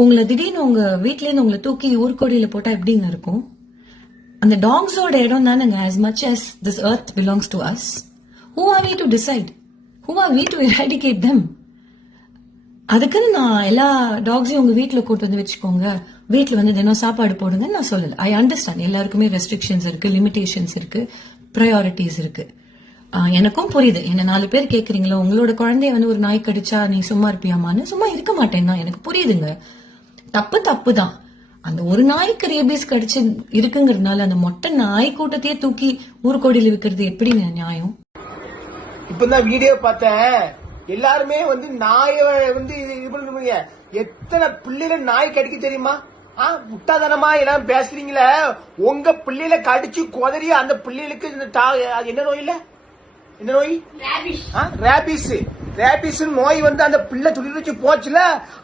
உங்களை திடீர்னு உங்க வீட்ல இருந்து உங்களை தூக்கி ஊர்கோடியில போட்டா எப்படிங்க இருக்கும்? அந்த டாக்ஸோட இடம் தானுங்க. as much as this earth belongs to us, who are we to decide? who are we to eradicate them? அதுக்குன்னு நான் எல்லா டாக்ஸையும் உங்க வீட்டுல கூட்டு வந்து வச்சுக்கோங்க, வீட்டுல வந்து தினம் சாப்பாடு போடுங்கன்னு நான் சொல்லல. ஐ அண்டர்ஸ்டாண்ட், எல்லாருக்குமே ரெஸ்ட்ரிக்ஷன்ஸ் இருக்கு, லிமிடேஷன்ஸ் இருக்கு, ப்ரையாரிட்டிஸ் இருக்கு. எனக்கும் புரியுது. என்ன 4 பேர் கேக்குறீங்களோ, உங்களோட குழந்தைய வந்து ஒரு நாய் கடிச்சா நீ சும்மா இருப்பியாமான்னு. சும்மா இருக்க மாட்டேன் தான், எனக்கு புரியுதுங்க. தப்பு தான். அந்த ஒரு நாய்க்கு ரேபிஸ் கடிச்சு இருக்குங்கிறதுனால அந்த மொட்டை நாய் கூட்டத்தையே தூக்கி ஊர்கோடியில் விற்கிறது எப்படிங்க நியாயம்? இப்பதான் வீடியோ பார்த்தேன். எல்லாருமே வந்து நாய வந்து இது பண்ணுவீங்க. எத்தனை பிள்ளைல நாய் கடிக்க தெரியுமா? முட்டாதனமா எல்லாம் பேசுறீங்களே. உங்க பிள்ளைல கடிச்சு கொதறி அந்த பிள்ளைகளுக்கு என்ன நோய் இல்ல, என்ன நோய்? ரேபிஸ் நோய் வந்து அந்த பிள்ளை துளி வச்சு போச்சுல,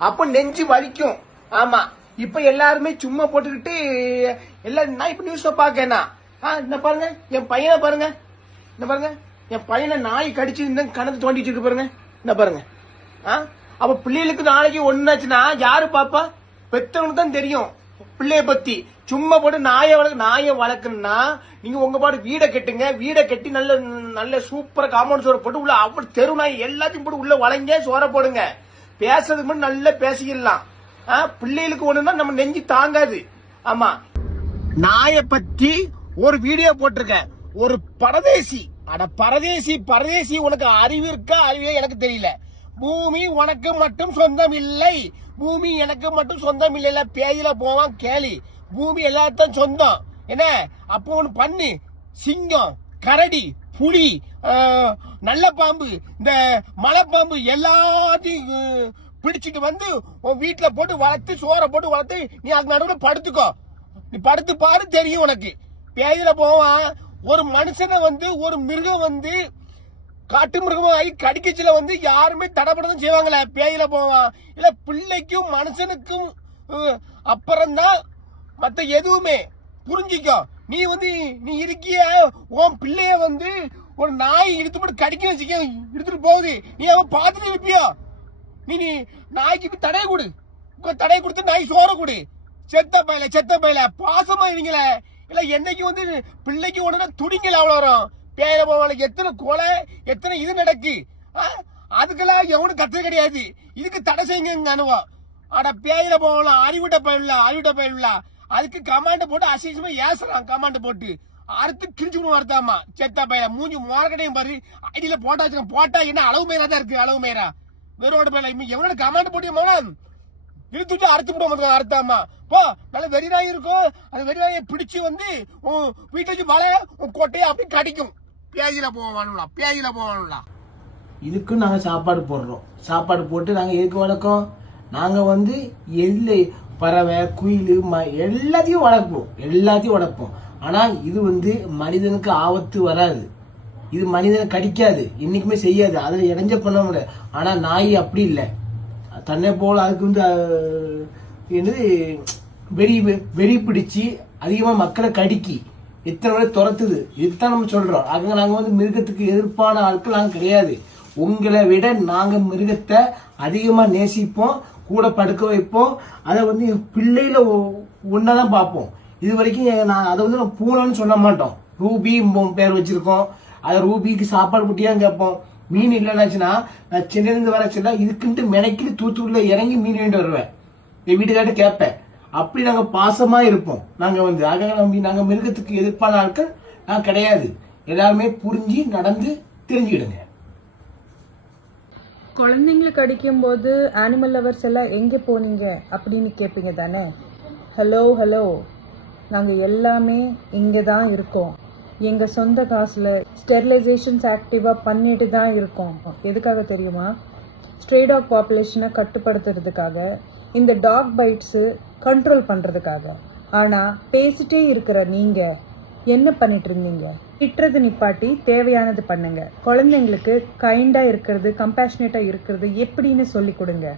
அப்ப நெஞ்சு வலிக்கும். ஆமா, இப்ப எல்லாருமே சும்மா போட்டுக்கிட்டு எல்லாம் நான் இப்ப நியூஸ் பாக்கேன்னா என்ன பாருங்க, என் பையனை பாருங்க, என்ன பாருங்க, என் பையனை நாய் கடிச்சு கணக்கு தோண்டிட்டு இருக்கு பாருங்க, என்ன பாருங்க. அப்ப பிள்ளைகளுக்கு நாளைக்கு ஒண்ணுச்சுன்னா யாரு பாப்பா? பெத்தவனுக்கு தான் தெரியும் பிள்ளைய பத்தி. சும்மா போட்டு நாயை வளர்க்கணும்னா நீங்க உங்க பாட்டு வீடை கட்டுங்க, வீடை கட்டி நல்ல நல்ல சூப்பரா காம்பவுண்ட் சோற போட்டு உள்ள அவ்வளவு தெரு நாய் எல்லாத்தையும் போட்டு உள்ள வளைங்க, சோற போடுங்க. பேசுறதுக்கு மட்டும் நல்லா பேசிக்கலாம். பிள்ளைகளுக்கு ஒண்ணுன்னா நம்ம நெஞ்சு தாங்காது. ஆமா, நாய பத்தி ஒரு வீடியோ போட்டிருக்கேன். ஒரு பரதேசி, பரதேசி உனக்கு அறிவு இருக்கா? அறிவே எனக்கு தெரியல. பூமி உனக்கு மட்டும் சொந்தம் இல்லை, பூமி எனக்கு மட்டும் சொந்தம் இல்ல. பேயில போவான் கேலி. பூமி எல்லாத்தையும் சொந்தம். என்ன அப்போ ஒண்ணு பண்ணு. சிங்கம், கரடி, புலி, நல்ல பாம்பு, இந்த மலைப்பாம்பு எல்லாத்தையும் பிடிச்சிட்டு வந்து உன் வீட்டுல போட்டு வளர்த்து, சோற போட்டு வளர்த்து, நீ அது நடுவில் படுத்துக்கோ. நீ படுத்து பாரு, தெரியும் உனக்கு. பேயில போவான். ஒரு மனுஷனை வந்து ஒரு மிருகம் வந்து காட்டு மிருகமா ஆகி கடிக்கச்சில வந்து யாருமே தடைப்படதான் செய்வாங்களே. பேயில போவான். இல்ல பிள்ளைக்கும் மனுஷனுக்கும் அப்புறம்தான் மத்த எதுவுமே. புரிஞ்சிக்கோ. நீ வந்து நீ இருக்கிய உன் பிள்ளைய வந்து ஒரு நாய் இழுத்து போட்டு கடிக்க வச்சுக்க, எடுத்துட்டு போகுது. நீ அவன் பார்த்துட்டு இருப்பியோ? நீ நாய்க்கு தடை கொடு, தடை கொடுத்து நாய் சோற கொடு. செத்த பையில பாசமா இருங்களே. இல்ல என்னைக்கு வந்து பிள்ளைக்கு உடனே துடிங்கல அவ்வளவு வரும். பேயில போவாளுக்கு எத்தனை கொலை, எத்தனை இது நடக்கு. அதுக்கெல்லாம் எவனும் கத்துறது கிடையாது. இதுக்கு தடை செய்யுங்க அனுபவம். ஆனா பேயில போவான் அறிவிட்ட பயில அதுக்கு கமாண்ட் போட்டு அசிங்கமா ஏசுறான். கமாண்ட் போட்டு அறுத்து கிழிச்சு வருத்தாமா. செத்த பையில மூஞ்சி மோரக்கடையும் பாரு. ஐடியில போட்டா என்ன அளவு மேரா தான் இருக்கு, அளவு மேரா வெறும் பயில. எவனோட கமாண்ட் போட்டு இழுத்துட்டு அறுத்து விட அறுத்தாமா. போ, நல்ல வெறிநாய் இருக்கும். அந்த வெறிநாயை பிடிச்சு வந்து வீட்டுக்கு வள உன் கொட்டையை அப்படி கடிக்கும். பேயில போவானுங்களா. இதுக்கு நாங்க சாப்பாடு போடுறோம். சாப்பாடு போட்டு நாங்க எதுக்கு வளர்க்கோம்? நாங்க வந்து பறவை, குயில், எல்லாத்தையும் வளர்ப்போம். ஆனா இது வந்து மனிதனுக்கு ஆபத்து வராது. இது மனிதனை கடிக்காது, என்னைக்குமே செய்யாது. அதுல இடைஞ்ச பண்ண முடியாது. ஆனா நாய் அப்படி இல்லை. தன்னை போல அதுக்கு வந்து என்னது வெறி பிடிச்சி அதிகமா மக்களை கடிக்கி எத்தனை பேர் துரத்துது. இதுதான் நம்ம சொல்றோம். அங்க நாங்க வந்து மிருகத்துக்கு எதிர்ப்பான ஆட்கள் நாங்க கிடையாது. உங்களை விட நாங்க மிருகத்தை அதிகமா நேசிப்போம், கூட படுக்க வைப்போம். அதை வந்து பிள்ளையில ஒன்னதான் பார்ப்போம். இது வரைக்கும் நான் அதை வந்து பூனைன்னு சொல்ல மாட்டோம். ரூபி பேர் வச்சிருக்கோம். அதை ரூபிக்கு சாப்பாடு போட்டியான்னு கேட்போம். மீன் இல்லைன்னாச்சுன்னா நான் சென்னையிலிருந்து வர சொல்ல இதுக்குன்ட்டு மெனக்கிட்டு தூத்துக்குள்ள இறங்கி மீன் வேண்டி வருவேன். என் வீட்டுக்கார்ட்ட கேட்பேன். அப்படி நாங்க பாசமா இருப்போம். நாங்க வந்து நாங்க மிருகத்துக்கு எதிர்ப்பான ஆட்கள் நான் கிடையாது. எல்லாருமே புரிஞ்சு நடந்து தெரிஞ்சுக்கிடுங்க. குழந்தைங்களுக்கு அடிக்கும் போது அனிமல் லவர்ஸ் எல்லாம் எங்கே போனீங்க அப்படின்னு கேட்பீங்க தானே. ஹலோ, நாங்கள் எல்லாமே இங்கே தான் இருக்கோம். எங்கள் சொந்த காசில் ஸ்டெரிலைசேஷன்ஸ் ஆக்டிவாக பண்ணிட்டு தான் இருக்கோம். எதுக்காக தெரியுமா? ஸ்ட்ரே டாக் பாப்புலேஷனை கட்டுப்படுத்துறதுக்காக, இந்த டாக் பைட்ஸு கண்ட்ரோல் பண்ணுறதுக்காக. ஆனால் பேசிட்டே இருக்கிற நீங்கள் என்ன பண்ணிட்டு இருந்தீங்க? திட்டுறது நிப்பாட்டி தேவையானது பண்ணுங்க. குழந்தைங்களுக்கு கைண்டாக இருக்கிறது, கம்பேஷனேட்டாக இருக்கிறது எப்படின்னு சொல்லி கொடுங்க.